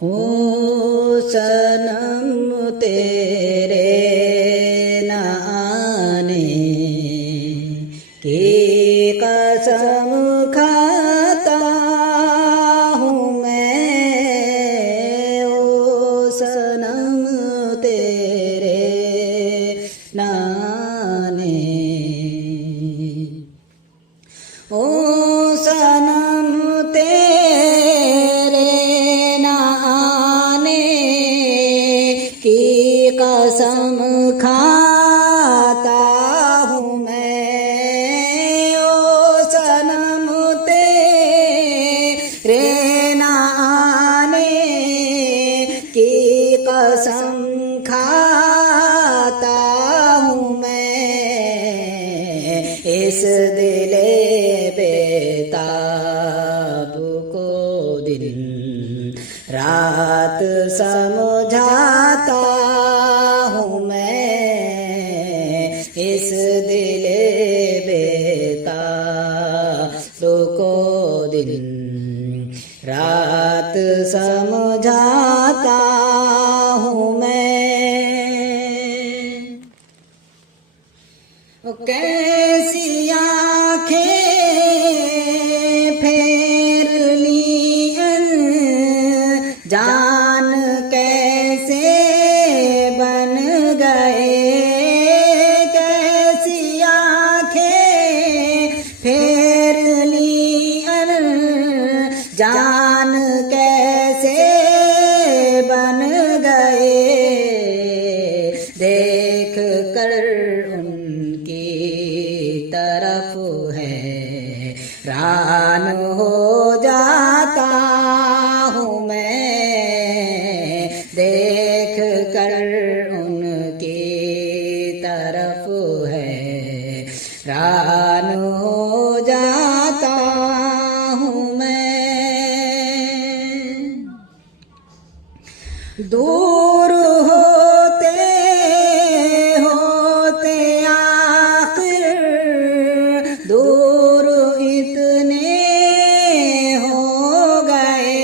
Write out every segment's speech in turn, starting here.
ओ सनम तेरे न आने की कसम खाता हूँ मैं, ओ सनम तेरे न आने, ओ सनम तेरे न आने की कसम खाता हूँ मैं, ओ सनम तेरे न आने की कसम खाता हूँ मैं, इस दिले बेताब को दिन रात समझाता हूँ मैं, इस दिले बेताब को दिन रात समझाता हूँ मैं। कैसी आँखें फेर ली जान कैसे बन गए, कैसी आँखें फेर ली जान कैसे बन गए, देख कर उनकी तरफ है रान हो जाता हूँ मैं, देख कर उनकी तरफ है रान हो जाता हूँ मैं। दूर होते होते आखिर दूर इतने हो गए,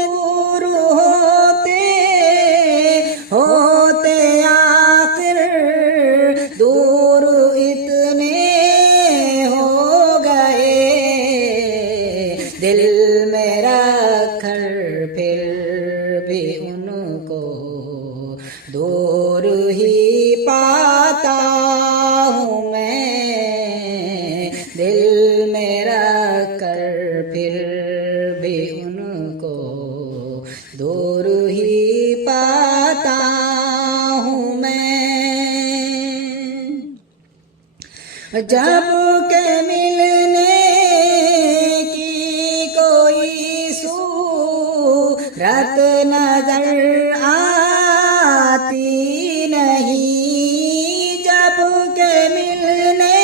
दूर होते होते आखिर दूर इतने हो गए, दिल में रखकर फिर भी उनको दूर ही पाता हूँ मैं, दिल में रखकर फिर भी उनको दूर ही पाता हूँ मैं। जब के मिलने की कोई सूरत नजर आती नहीं, जब के मिलने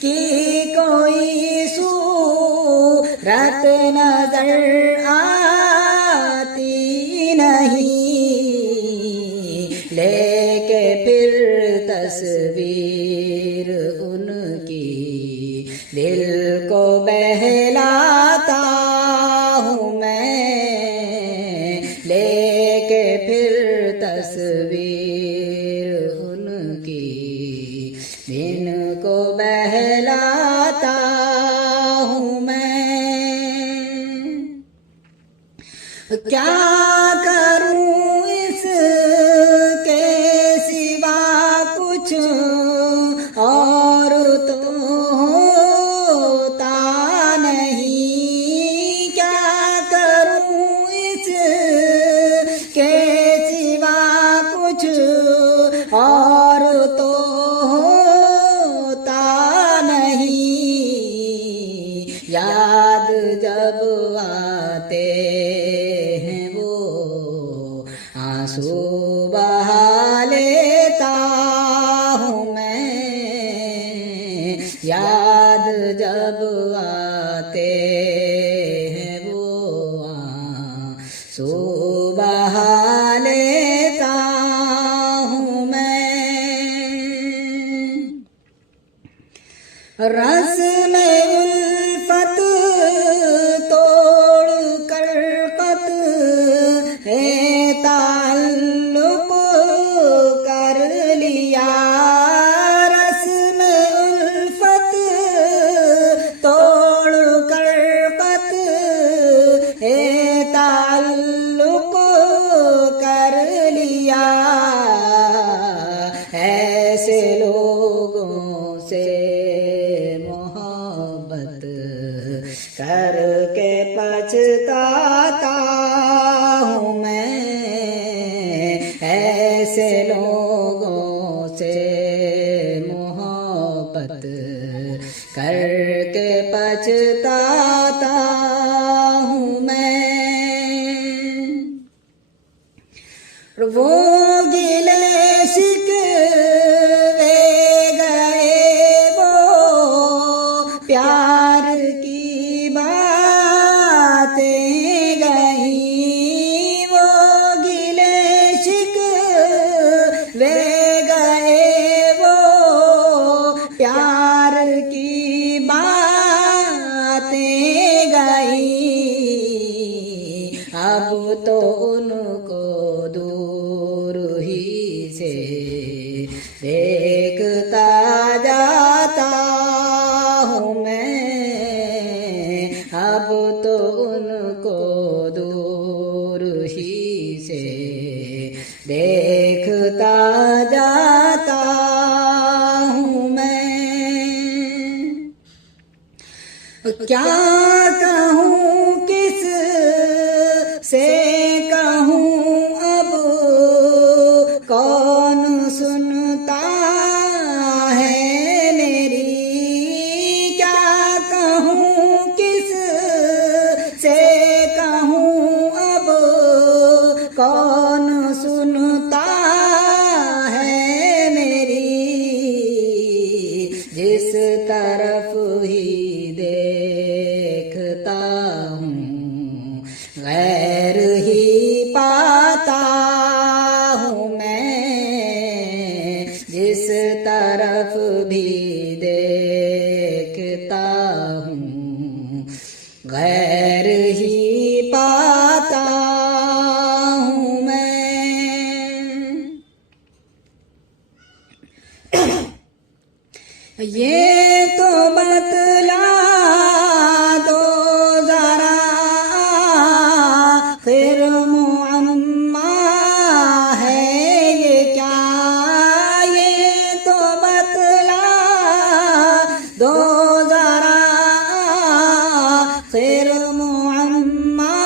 की कोई सूरत नजर आती नहीं, लेके फिर तस्वीर उनकी दिल को बहलाता हूँ मैं, लेके फिर तस्वीर उनकी दिन को बहलाता हूँ मैं। क्या करूँ इसके सिवा कुछ और तो होता नहीं, क्या करूँ इसके सिवा कुछ और तो होता नहीं, याद जब आते हैं वो आंसू बहा लेता हूँ मैं, याद जब आते हैं वो आंसू बहा लेता हूँ मैं। रस में उल्फत तोड़ कर पछताता हूँ मैं, ऐसे लोगों से मोहब्बत करके पछताता हूँ मैं। वो गिले शिकवे गए वो प्यार की बातें गई, वो गिले शिकवे गए वो प्यार की बातें गई। अब तो उनको दूर ही से देखता जाता हूँ मैं, अब तो उनको दूर ही से देखता जाता हूँ मैं। क्या कहूँ किस से कहूँ अब, कौन सुनता है मेरी, क्या कहूँ किस से कहूँ अब, कौन सुनता है मेरी। जिस तरफ ही देखता हूँ गैर ही पाता हूँ मैं, जिस तरफ भी देखता हूँ गैर ही पाता हूँ मैं। ये तो बतला दो जरा आखिर मुअम्मा है ये क्या, ये तो बतला दो जरा आखिर मुअम्मा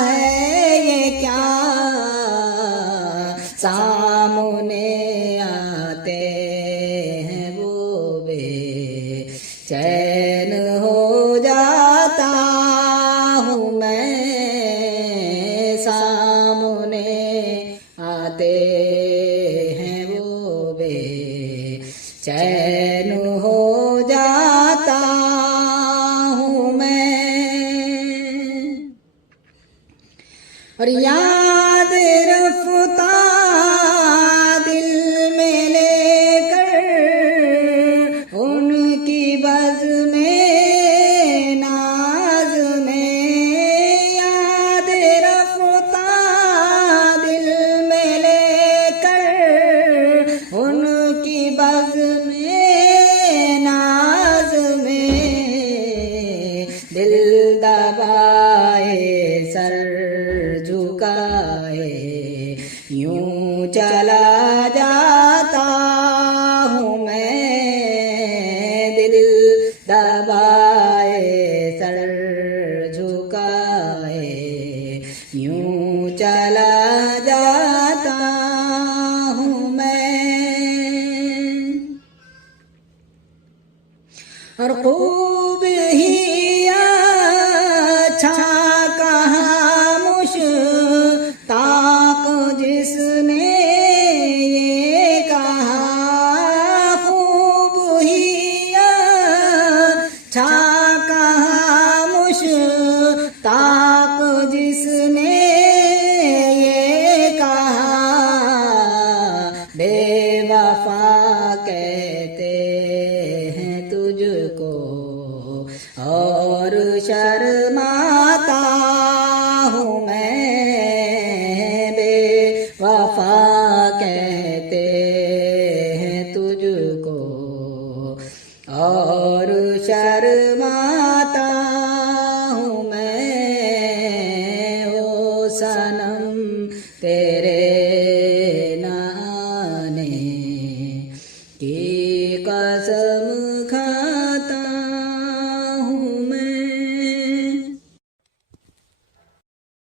है ये क्या। सामने आते हैं वो बेचैन हो जाता हूँ मैं, सामने आते हैं वो बेचैन हो जाता हूँ मैं। और याद रफ्ता दिल में लेकर उनकी बज़ में नाज में, याद रफ्ता दिल में लेकर उनकी बज़ में नाज में, दिल दबाए सर झुकाए यूं चला जाता हूँ मैं, दिल दबाए सर झुकाए यूं चला जाता हूँ मैं। और खूब ही अच्छा कहा मुश्ताक जिसने ये कहा, खूब ही अच्छा कहा मुश्ताक जिसने ये कहा। बेवफा कहते हैं तुझको और शर्माता हूँ मैं, बेवफा कहते हैं तुझको और शर्माता हूँ मैं। ओ सनम तेरे न आने की कसम खा